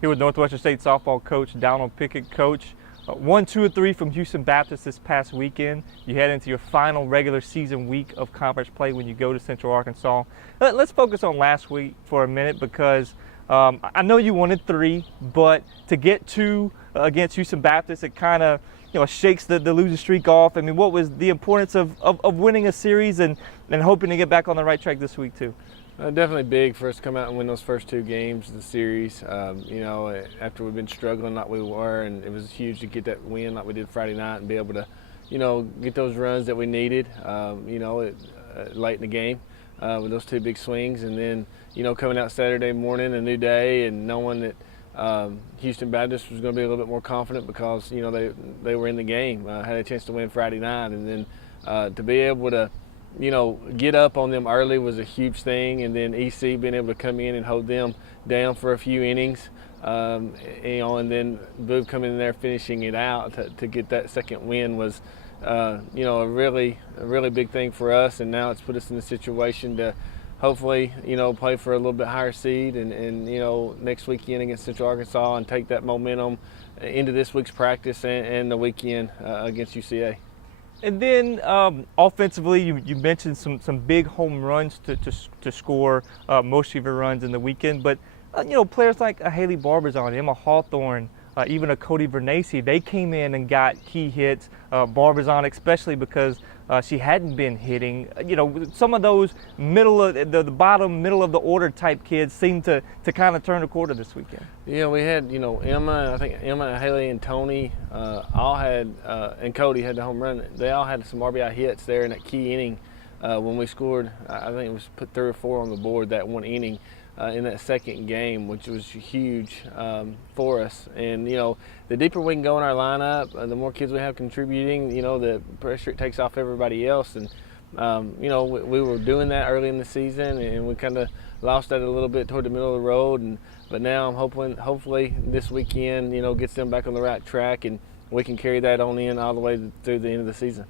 Here with Northwestern State softball coach Donald Pickett. Coach, 1, 2, or 3 from Houston Baptist this past weekend. You head into your final regular season week of conference play when you go to Central Arkansas. Let's focus on last week for a minute because I know you wanted 3, but to get 2 against Houston Baptist, it kind of shakes the losing streak off. I mean, what was the importance of winning a series and hoping to get back on the right track this week too? Definitely big for us to come out and win those first 2 games of the series. After we've been struggling like we were, and it was huge to get that win like we did Friday night and be able to, get those runs that we needed, late in the game with those 2 big swings. And then, coming out Saturday morning, a new day, and knowing that Houston Baptist was going to be a little bit more confident because, they were in the game, had a chance to win Friday night. And then to be able to, get up on them early was a huge thing, and then EC being able to come in and hold them down for a few innings, and then Boog coming in there finishing it out to get that second win was, a really big thing for us. And now it's put us in a situation to hopefully, play for a little bit higher seed and next weekend against Central Arkansas and take that momentum into this week's practice and the weekend against UCA. And then offensively, you mentioned some big home runs to score most of your runs in the weekend. But, players like a Haley Barbizon, Emma Hawthorne, even a Cody Vernacey, they came in and got key hits. Barbizon especially because she hadn't been hitting. Some of those middle of the bottom, middle of the order type kids seemed to kind of turn the quarter this weekend. Yeah, we had, Emma, I think Emma, Haley, and Tony all had, and Cody had the home run. They all had some RBI hits there in that key inning when we scored. I think it was put 3 or 4 on the board that one inning in that second game, which was huge for us. And, the deeper we can go in our lineup, the more kids we have contributing, the pressure it takes off everybody else. And, we were doing that early in the season, and we kind of lost that a little bit toward the middle of the road. But now I'm hopefully this weekend, gets them back on the right track, and we can carry that on in all the way through the end of the season.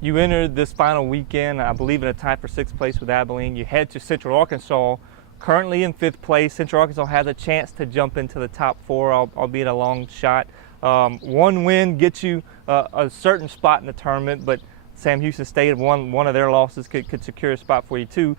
You entered this final weekend, I believe, in a tie for 6th place with Abilene. You head to Central Arkansas, currently in 5th place. Central Arkansas has a chance to jump into the top 4, albeit a long shot. One win gets you a certain spot in the tournament, but Sam Houston State, one of their losses could secure a spot for you too.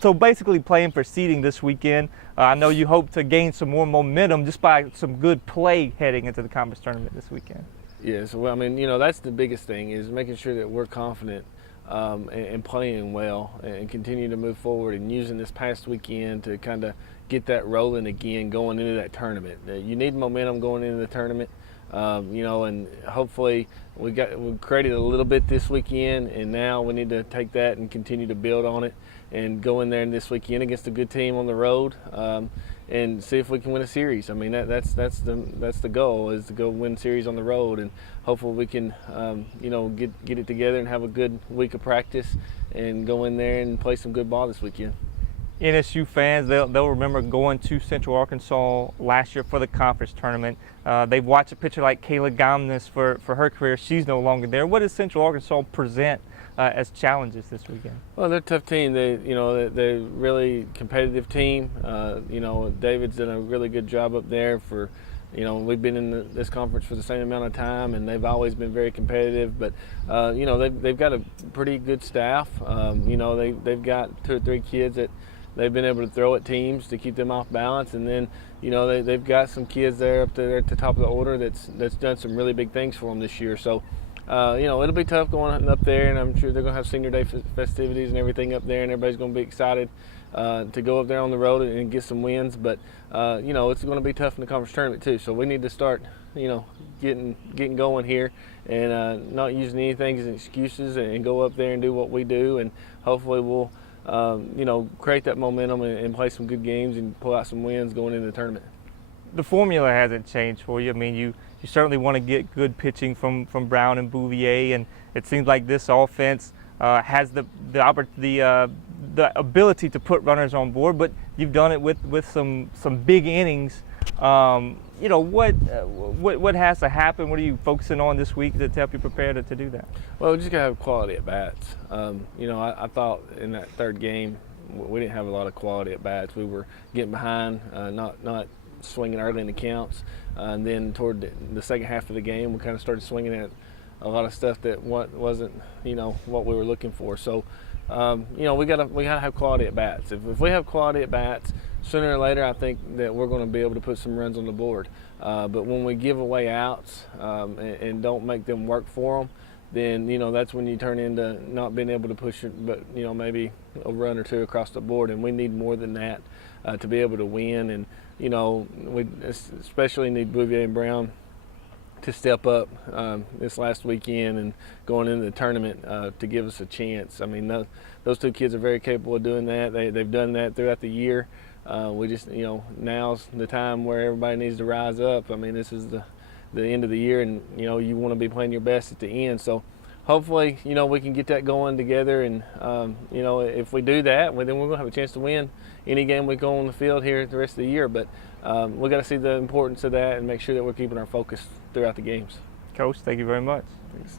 So basically playing for seeding this weekend. I know you hope to gain some more momentum just by some good play heading into the conference tournament this weekend. Yes, well, that's the biggest thing is making sure that we're confident and playing well and continue to move forward and using this past weekend to kind of get that rolling again going into that tournament. You need momentum going into the tournament, and hopefully we created a little bit this weekend, and now we need to take that and continue to build on it and go in there this weekend against a good team on the road and see if we can win a series. That's the goal, is to go win series on the road, and hopefully we can get it together and have a good week of practice and go in there and play some good ball this weekend. NSU fans, they'll remember going to Central Arkansas last year for the conference tournament. They've watched a pitcher like Kayla Gomez for her career. She's no longer there. What does Central Arkansas present as challenges this weekend? Well, they're a tough team. They're a really competitive team. David's done a really good job up there for, we've been in this conference for the same amount of time, and they've always been very competitive. But, they've got a pretty good staff. They've got 2 or 3 kids that they've been able to throw at teams to keep them off balance, and then they've got some kids there up there at the top of the order that's done some really big things for them this year. So it'll be tough going up there, and I'm sure they're going to have senior day festivities and everything up there, and everybody's going to be excited to go up there on the road and get some wins. But it's going to be tough in the conference tournament too. So we need to start getting going here and not using anything as excuses, and go up there and do what we do, and hopefully we'll create that momentum and play some good games and pull out some wins going into the tournament. The formula hasn't changed for you. You certainly want to get good pitching from Brown and Bouvier, and it seems like this offense has the ability to put runners on board, but you've done it with some big innings. What has to happen? What are you focusing on this week to help you prepare to do that? Well, we just got to have quality at bats. I thought in that third game we didn't have a lot of quality at bats. We were getting behind, not swinging early in the counts. And then toward the second half of the game, we kind of started swinging at a lot of stuff that wasn't, what we were looking for. So, we gotta have quality at bats. If we have quality at bats, sooner or later, I think that we're going to be able to put some runs on the board. But when we give away outs and don't make them work for them, then that's when you turn into not being able to push it, but maybe a run or two across the board. And we need more than that to be able to win. And we especially need Bouvier and Brown to step up this last weekend and going into the tournament to give us a chance. I mean, those two kids are very capable of doing that. They've done that throughout the year. We just, now's the time where everybody needs to rise up. I mean, this is the end of the year, and you want to be playing your best at the end. So hopefully, we can get that going together. And if we do that, well, then we're going to have a chance to win any game we go on the field here the rest of the year. But we got to see the importance of that and make sure that we're keeping our focus throughout the games. Coach, thank you very much. Thanks.